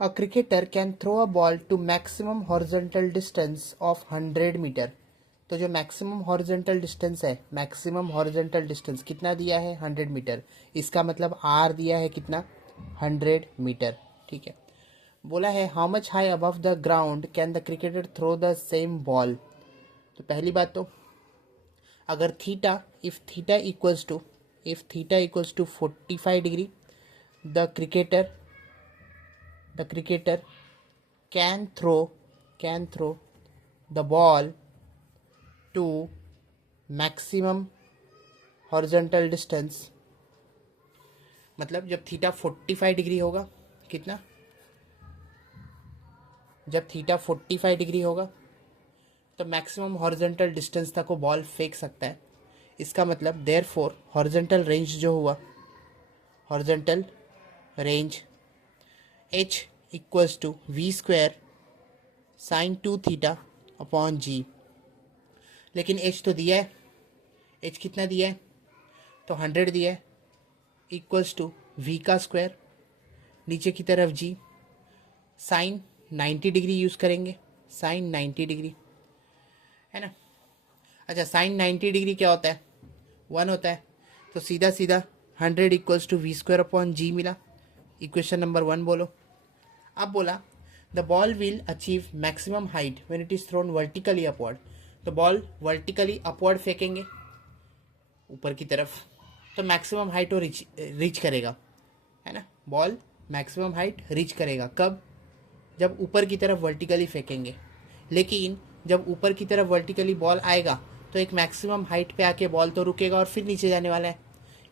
A cricketer can throw a ball to maximum horizontal distance of 100 metre. तो जो maximum horizontal distance है, maximum horizontal distance कितना दिया है 100 मीटर। इसका मतलब आर दिया है कितना 100 मीटर। ठीक है, बोला है how much high above the ground can the cricketer throw the same ball. तो पहली बात तो अगर theta if theta equals to 45 degree the cricketer can throw the ball to maximum horizontal distance। मतलब जब थीटा 45 डिग्री होगा, कितना, जब थीटा 45 डिग्री होगा तो मैक्सिमम हॉरिजॉन्टल डिस्टेंस तक वो बॉल फेंक सकता है। इसका मतलब देयरफॉर हॉरिजॉन्टल रेंज जो हुआ, horizontal range h equals to v square sine 2 theta upon g. लेकिन h तो दिया है, h कितना दिया है, तो 100 दिया है, इक्वल्स टू v का स्क्वायर, नीचे की तरफ g, साइन 90 डिग्री यूज़ करेंगे, साइन 90 डिग्री है ना। अच्छा, साइन 90 डिग्री क्या होता है, 1 होता है। तो सीधा सीधा 100 equals to v square upon g मिला। इक्वेशन नंबर 1 बोलो। अब बोला the ball will achieve maximum height when it is thrown vertically upward. तो बॉल वर्टिकली अपवर्ड फेंकेंगे ऊपर की तरफ, तो मैक्सिमम हाइट वो रीच करेगा, है ना। बॉल मैक्सिमम हाइट रीच करेगा कब, जब ऊपर की तरफ वर्टिकली फेंकेंगे। लेकिन जब ऊपर की तरफ वर्टिकली बॉल आएगा तो एक मैक्सिमम हाइट पे आके बॉल तो रुकेगा और फिर नीचे जाने वाला है।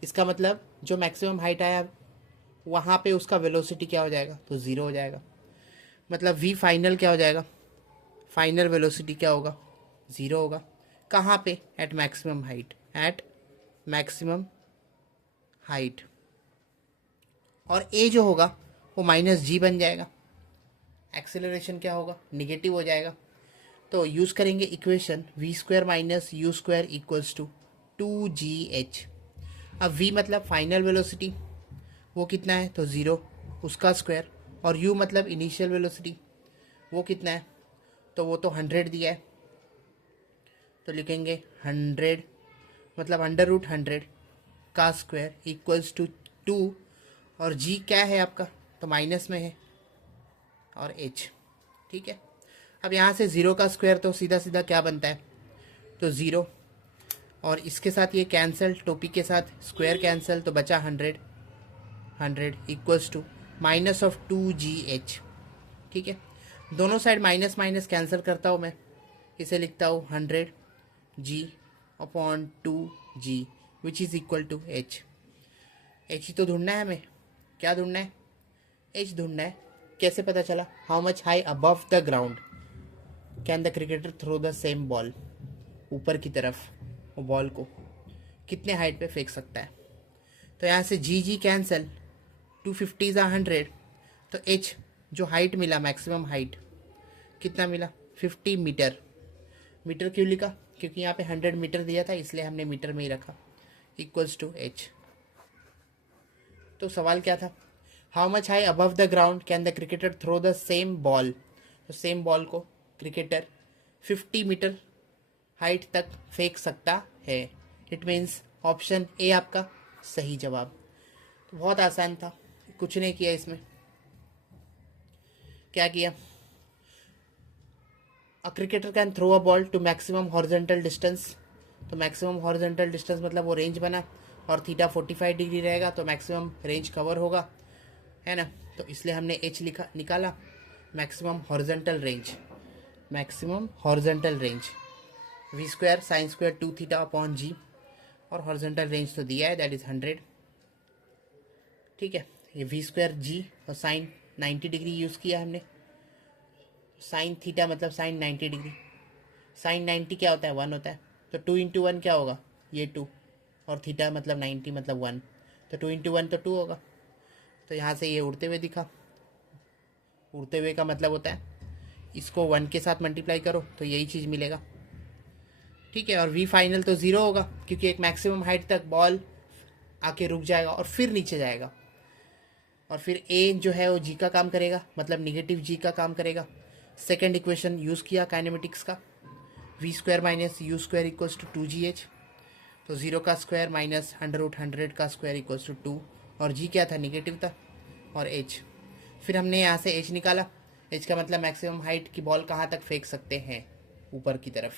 इसका मतलब जो मैक्सिमम हाइट आया वहाँ पे उसका वेलोसिटी क्या हो जाएगा, तो ज़ीरो हो जाएगा। मतलब वी फाइनल क्या हो जाएगा, फाइनल वेलोसिटी क्या होगा, ज़ीरो होगा। कहाँ पे, at maximum height, at maximum height. और ए जो होगा वो माइनस जी बन जाएगा, एक्सेलरेशन क्या होगा, निगेटिव हो जाएगा। तो यूज़ करेंगे equation v square minus u square equals to 2gh। अब v मतलब फाइनल वेलोसिटी, वो कितना है, तो ज़ीरो, उसका स्क्वायर, और u मतलब इनिशियल वेलोसिटी, वो कितना है, तो वो तो 100 दिया है। तो लिखेंगे 100 मतलब अंडर रूट 100 का स्क्वायर इक्वल्स टू 2, और g क्या है आपका, तो माइनस में है, और h। ठीक है, अब यहाँ से ज़ीरो का स्क्वायर तो सीधा सीधा क्या बनता है, तो ज़ीरो, और इसके साथ ये कैंसिल, टोपी के साथ स्क्वायर कैंसिल, तो बचा 100 equals to minus of 2gh। ठीक है, दोनों साइड माइनस माइनस कैंसिल करता हूँ मैं, इसे लिखता हूँ 100g upon 2g which is equal to h। h ही तो ढूंढना है हमें, क्या ढूंढना है, h ढूंढना है। कैसे पता चला, how much high above the ground can the cricketer throw the same ball. ऊपर की तरफ वो बॉल को कितने हाइट पे फेंक सकता है। तो यहाँ से जी जी कैंसिल, 250 ज़ा 100, तो h जो हाइट मिला, मैक्सिमम हाइट कितना मिला, 50 मीटर। मीटर क्यों लिखा, क्योंकि यहाँ पे 100 मीटर दिया था इसलिए हमने मीटर में ही रखा, इक्वल्स टू h। तो सवाल क्या था, how much high above the ground can the cricketer throw the same ball. तो सेम बॉल को क्रिकेटर 50 मीटर हाइट तक फेंक सकता है। इट मीन्स ऑप्शन ए आपका सही जवाब। तो बहुत आसान था, कुछ नहीं किया इसमें। क्या किया, a cricketer can throw a ball to maximum horizontal distance. तो मैक्सिमम हॉरिजॉन्टल डिस्टेंस मतलब वो रेंज बना, और थीटा 45 डिग्री रहेगा तो मैक्सिमम रेंज कवर होगा, है ना। तो इसलिए हमने एच लिखा, निकाला maximum horizontal range, maximum horizontal range v square sine square 2 theta upon g, और हॉरिजॉन्टल रेंज तो दिया है दैट इज़ 100। ठीक है, ये वी स्क्वायर जी और साइन 90 डिग्री यूज़ किया हमने, साइन थीटा मतलब साइन 90 डिग्री, साइन 90 क्या होता है, 1 होता है। तो 2 इंटू 1 क्या होगा, ये 2, और थीटा मतलब 90 मतलब 1, तो 2 इंटू 1 तो 2 होगा। तो यहाँ से ये उड़ते हुए दिखा, उड़ते हुए का मतलब होता है इसको 1 के साथ मल्टीप्लाई करो तो यही चीज़ मिलेगा। ठीक है, और वी फाइनल तो ज़ीरो होगा क्योंकि एक मैक्सिमम हाइट तक बॉल आके रुक जाएगा और फिर नीचे जाएगा। और फिर ए जो है वो जी का काम करेगा, मतलब निगेटिव जी का काम करेगा। सेकेंड इक्वेशन यूज़ किया काइनेमेटिक्स का, v square minus u square equals to 2gh। तो 0 का स्क्वायर माइनस अंडर रूट 100 का स्क्वायर इक्वल्स टू 2, और जी क्या था, निगेटिव था, और एच। फिर हमने यहाँ से एच निकाला। एच का मतलब मैक्सिमम हाइट की बॉल कहाँ तक फेंक सकते हैं, ऊपर की तरफ।